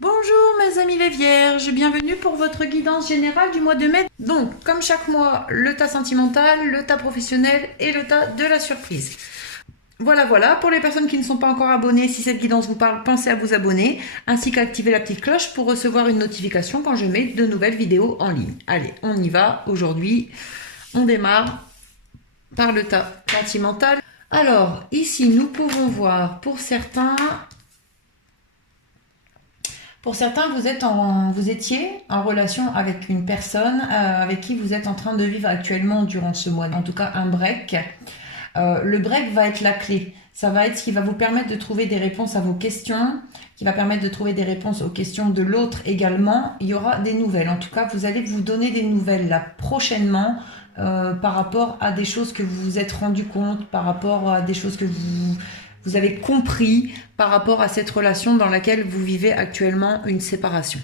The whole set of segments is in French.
Bonjour mes amis les vierges, bienvenue pour votre guidance générale du mois de mai. Donc, comme chaque mois, le tas sentimental, le tas professionnel et le tas de la surprise. Voilà, pour les personnes qui ne sont pas encore abonnées, si cette guidance vous parle, pensez à vous abonner, ainsi qu'à activer la petite cloche pour recevoir une notification quand je mets de nouvelles vidéos en ligne. Allez, on y va, aujourd'hui, on démarre par le tas sentimental. Alors, ici, nous pouvons voir pour certains, vous étiez en relation avec une personne avec qui vous êtes en train de vivre actuellement durant ce mois, en tout cas un break. Le break va être la clé. Ça va être ce qui va vous permettre de trouver des réponses à vos questions, qui va permettre de trouver des réponses aux questions de l'autre également. Il y aura des nouvelles. En tout cas, vous allez vous donner des nouvelles là prochainement par rapport à des choses que vous vous êtes rendu compte, par rapport à des choses que vous avez compris par rapport à cette relation dans laquelle vous vivez actuellement une séparation.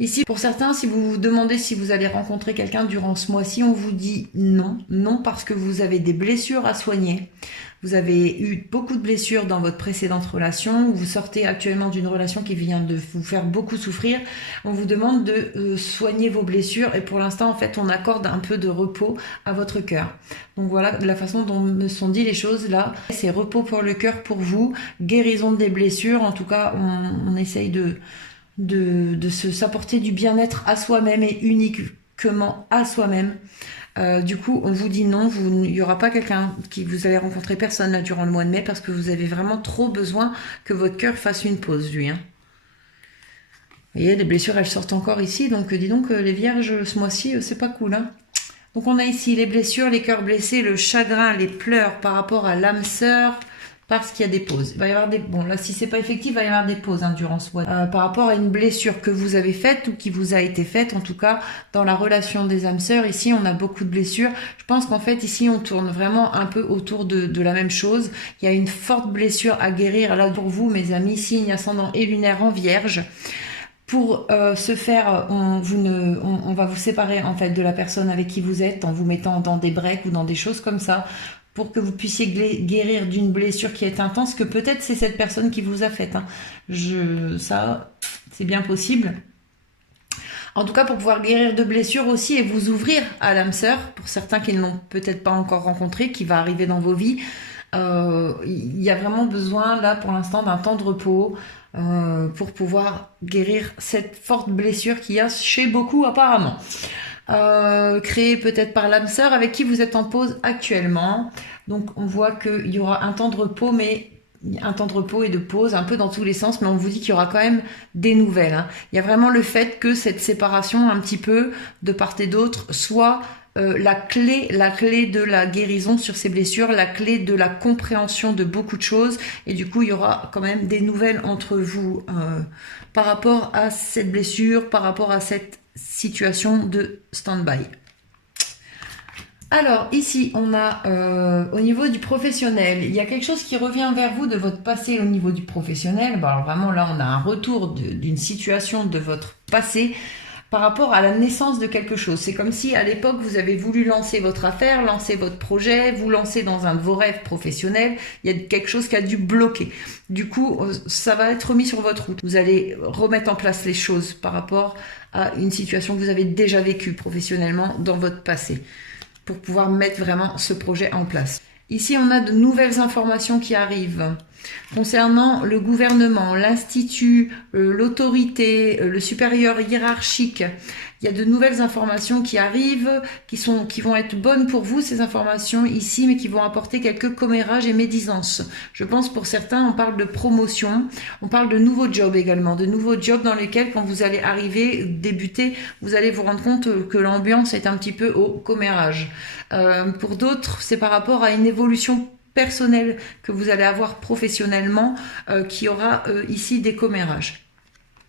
Ici, pour certains, si vous vous demandez si vous allez rencontrer quelqu'un durant ce mois-ci, on vous dit non. Non parce que vous avez des blessures à soigner. Vous avez eu beaucoup de blessures dans votre précédente relation. Vous sortez actuellement d'une relation qui vient de vous faire beaucoup souffrir. On vous demande de soigner vos blessures et pour l'instant, en fait, on accorde un peu de repos à votre cœur. Donc voilà la façon dont me sont dit les choses là. C'est repos pour le cœur pour vous, guérison des blessures. En tout cas, on essaye de s'apporter du bien-être à soi-même et uniquement à soi-même. Du coup, on vous dit non, il n'y aura pas quelqu'un qui vous allez rencontrer personne là durant le mois de mai parce que vous avez vraiment trop besoin que votre cœur fasse une pause, lui. Hein. Vous voyez, les blessures, elles sortent encore ici, donc dis donc, les vierges, ce mois-ci, c'est pas cool. Hein. Donc on a ici les blessures, les cœurs blessés, le chagrin, les pleurs par rapport à l'âme sœur, parce qu'il y a des pauses. Il va y avoir des... Bon, là, si c'est pas effectif, il va y avoir des pauses durant ce mois. Par rapport à une blessure que vous avez faite ou qui vous a été faite, en tout cas, dans la relation des âmes sœurs, ici, on a beaucoup de blessures. Je pense qu'en fait, ici, on tourne vraiment un peu autour de la même chose. Il y a une forte blessure à guérir, là, pour vous, mes amis, signe ascendant et lunaire en vierge. Pour ce faire, on va vous séparer en fait de la personne avec qui vous êtes en vous mettant dans des breaks ou dans des choses comme ça pour que vous puissiez guérir d'une blessure qui est intense, que peut-être c'est cette personne qui vous a faite. Hein. Ça, c'est bien possible. En tout cas, pour pouvoir guérir de blessures aussi et vous ouvrir à l'âme sœur, pour certains qui ne l'ont peut-être pas encore rencontré, qui va arriver dans vos vies, il y a vraiment besoin là pour l'instant d'un temps de repos pour pouvoir guérir cette forte blessure qu'il y a chez beaucoup apparemment. Créée peut-être par l'âme sœur avec qui vous êtes en pause actuellement. Donc on voit qu'il y aura un temps de repos, mais un temps de repos et de pause un peu dans tous les sens, mais on vous dit qu'il y aura quand même des nouvelles. Hein. Il y a vraiment le fait que cette séparation un petit peu de part et d'autre soit la clé de la guérison sur ces blessures, la clé de la compréhension de beaucoup de choses, et du coup il y aura quand même des nouvelles entre vous par rapport à cette blessure, par rapport à cette situation de stand-by. Alors ici on a au niveau du professionnel, il y a quelque chose qui revient vers vous de votre passé au niveau du professionnel. Bon, alors vraiment là on a un retour d'une situation de votre passé par rapport à la naissance de quelque chose. C'est comme si à l'époque vous avez voulu lancer votre affaire, lancer votre projet, vous lancer dans un de vos rêves professionnels, il y a quelque chose qui a dû bloquer. Du coup, ça va être mis sur votre route. Vous allez remettre en place les choses par rapport à une situation que vous avez déjà vécue professionnellement dans votre passé pour pouvoir mettre vraiment ce projet en place. Ici, on a de nouvelles informations qui arrivent concernant le gouvernement, l'institut, l'autorité, le supérieur hiérarchique. Il y a de nouvelles informations qui arrivent, qui vont être bonnes pour vous, ces informations ici, mais qui vont apporter quelques commérages et médisances. Je pense pour certains, on parle de promotion, on parle de nouveaux jobs également, de nouveaux jobs dans lesquels, quand vous allez arriver, débuter, vous allez vous rendre compte que l'ambiance est un petit peu au commérage. Pour d'autres, c'est par rapport à une évolution personnelle que vous allez avoir professionnellement qui aura ici des commérages.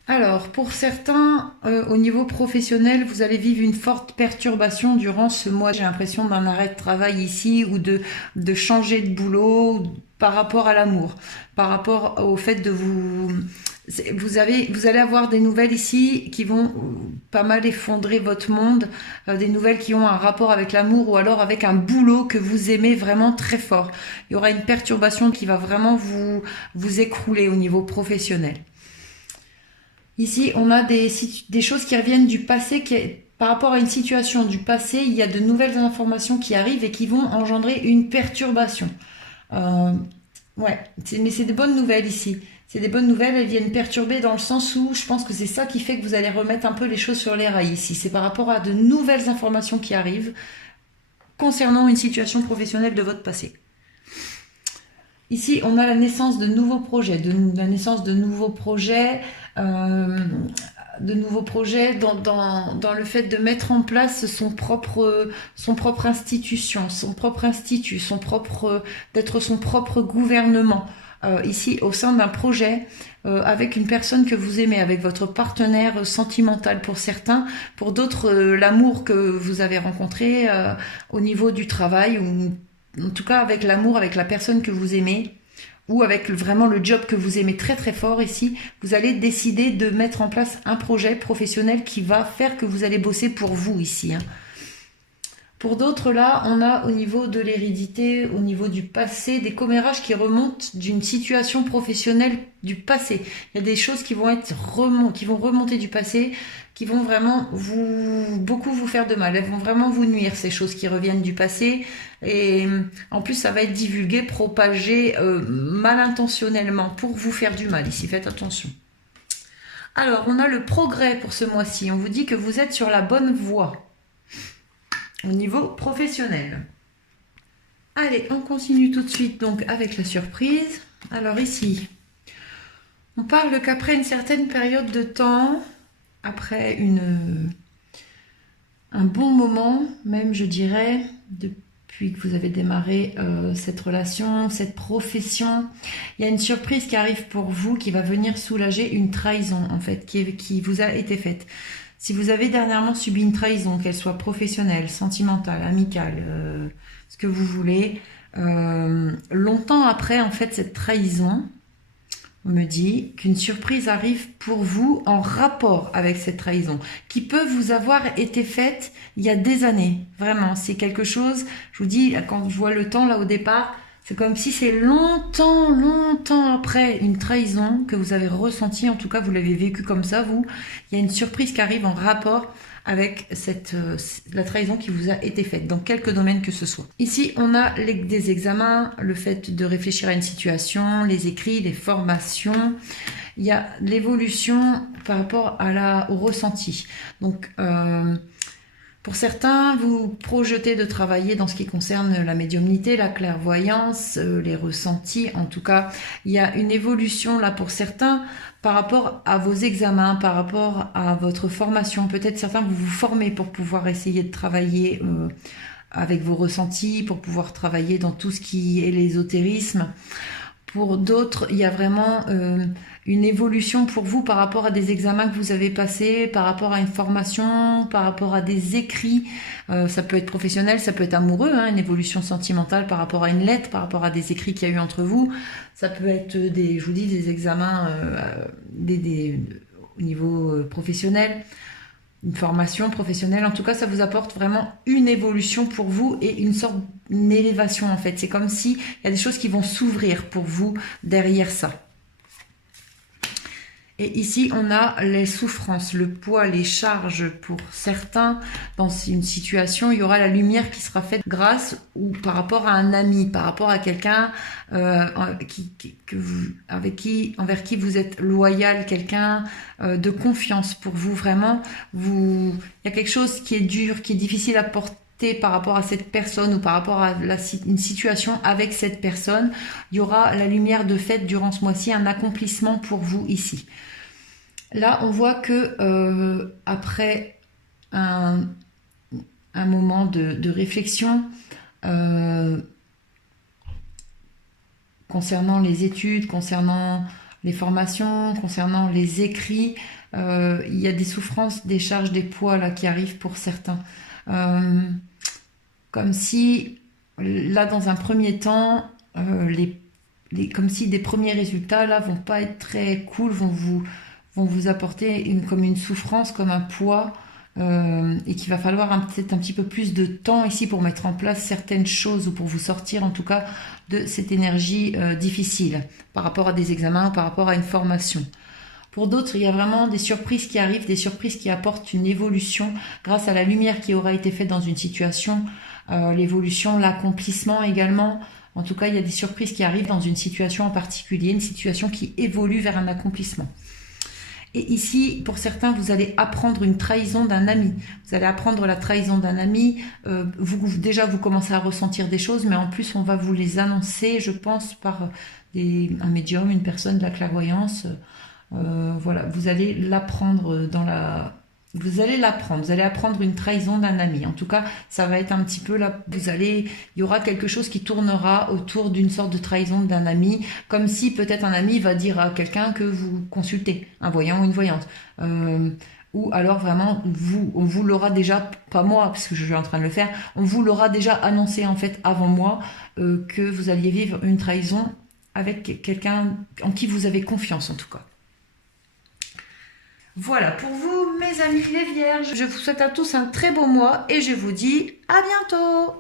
Alors, pour certains, au niveau professionnel, vous allez vivre une forte perturbation durant ce mois. J'ai l'impression d'un arrêt de travail ici ou de changer de boulot par rapport à l'amour, par rapport au fait de vous allez avoir des nouvelles ici qui vont pas mal effondrer votre monde, des nouvelles qui ont un rapport avec l'amour ou alors avec un boulot que vous aimez vraiment très fort. Il y aura une perturbation qui va vraiment vous écrouler au niveau professionnel. Ici, on a des choses qui reviennent du passé, par rapport à une situation du passé, il y a de nouvelles informations qui arrivent et qui vont engendrer une perturbation. Ouais, mais c'est des bonnes nouvelles ici. C'est des bonnes nouvelles, elles viennent perturber dans le sens où je pense que c'est ça qui fait que vous allez remettre un peu les choses sur les rails ici. C'est par rapport à de nouvelles informations qui arrivent concernant une situation professionnelle de votre passé. Ici, on a la naissance de nouveaux projets, dans le fait de mettre en place son propre institution, d'être son propre gouvernement. Ici, au sein d'un projet, avec une personne que vous aimez, avec votre partenaire sentimental pour certains, pour d'autres, l'amour que vous avez rencontré au niveau du travail, ou en tout cas avec l'amour, avec la personne que vous aimez, ou avec vraiment le job que vous aimez très très fort ici, vous allez décider de mettre en place un projet professionnel qui va faire que vous allez bosser pour vous ici. Pour d'autres, là, on a au niveau de l'hérédité, au niveau du passé, des commérages qui remontent d'une situation professionnelle du passé. Il y a des choses qui vont remonter du passé, qui vont vraiment beaucoup vous faire de mal. Elles vont vraiment vous nuire, ces choses qui reviennent du passé. Et en plus, ça va être divulgué, propagé mal intentionnellement pour vous faire du mal ici. Faites attention. Alors, on a le progrès pour ce mois-ci. On vous dit que vous êtes sur la bonne voie au niveau professionnel. Allez, on continue tout de suite donc avec la surprise. Alors ici, on parle qu'après une certaine période de temps, après un bon moment, même je dirais, depuis que vous avez démarré cette relation, cette profession, il y a une surprise qui arrive pour vous, qui va venir soulager une trahison en fait, qui vous a été faite. Si vous avez dernièrement subi une trahison, qu'elle soit professionnelle, sentimentale, amicale, ce que vous voulez, longtemps après en fait cette trahison, on me dit qu'une surprise arrive pour vous en rapport avec cette trahison, qui peut vous avoir été faite il y a des années. Vraiment, c'est quelque chose, je vous dis, quand je vois le temps là au départ, c'est comme si c'est longtemps après une trahison que vous avez ressentie, en tout cas vous l'avez vécu comme ça, vous. Il y a une surprise qui arrive en rapport avec la trahison qui vous a été faite, dans quelque domaine que ce soit. Ici, on a des examens, le fait de réfléchir à une situation, les écrits, les formations. Il y a l'évolution par rapport au ressenti. Donc, pour certains, vous projetez de travailler dans ce qui concerne la médiumnité, la clairvoyance, les ressentis. En tout cas, il y a une évolution là pour certains par rapport à vos examens, par rapport à votre formation. Peut-être certains, vous vous formez pour pouvoir essayer de travailler avec vos ressentis, pour pouvoir travailler dans tout ce qui est l'ésotérisme. Pour d'autres, il y a vraiment une évolution pour vous par rapport à des examens que vous avez passés, par rapport à une formation, par rapport à des écrits. Ça peut être professionnel, ça peut être amoureux, hein, une évolution sentimentale par rapport à une lettre, par rapport à des écrits qu'il y a eu entre vous. Ça peut être je vous dis, des examens au niveau professionnel, une formation professionnelle. En tout cas, ça vous apporte vraiment une évolution pour vous et une élévation en fait. C'est comme si il y a des choses qui vont s'ouvrir pour vous derrière ça. Et ici, on a les souffrances, le poids, les charges pour certains. Dans une situation, il y aura la lumière qui sera faite grâce ou par rapport à un ami, par rapport à quelqu'un envers qui vous êtes loyal, quelqu'un de confiance pour vous. Vraiment, il y a quelque chose qui est dur, qui est difficile à porter par rapport à cette personne ou par rapport à une situation avec cette personne. Il y aura la lumière de fait durant ce mois-ci, un accomplissement pour vous ici. Là, on voit que après un moment de réflexion concernant les études, concernant les formations, concernant les écrits, il y a des souffrances, des charges, des poids là qui arrivent pour certains. Comme si, là, dans un premier temps, comme si des premiers résultats là vont pas être très cool, vont vous apporter comme une souffrance, comme un poids, et qu'il va falloir peut-être un petit peu plus de temps ici pour mettre en place certaines choses ou pour vous sortir en tout cas de cette énergie difficile par rapport à des examens, par rapport à une formation. Pour d'autres, il y a vraiment des surprises qui arrivent, des surprises qui apportent une évolution grâce à la lumière qui aura été faite dans une situation, l'évolution, l'accomplissement également. En tout cas, il y a des surprises qui arrivent dans une situation en particulier, une situation qui évolue vers un accomplissement. Et ici, pour certains, vous allez apprendre une trahison d'un ami. Vous allez apprendre la trahison d'un ami. Déjà, vous commencez à ressentir des choses, mais en plus, on va vous les annoncer, je pense, par un médium, une personne de la clairvoyance. Voilà, vous allez l'apprendre vous allez apprendre une trahison d'un ami. En tout cas, ça va être un petit peu là, il y aura quelque chose qui tournera autour d'une sorte de trahison d'un ami, comme si peut-être un ami va dire à quelqu'un que vous consultez, un voyant ou une voyante. Ou alors vraiment, on vous l'aura déjà, pas moi, parce que je suis en train de le faire, on vous l'aura déjà annoncé en fait avant moi, que vous alliez vivre une trahison avec quelqu'un en qui vous avez confiance en tout cas. Voilà pour vous mes amis les vierges, je vous souhaite à tous un très beau mois et je vous dis à bientôt.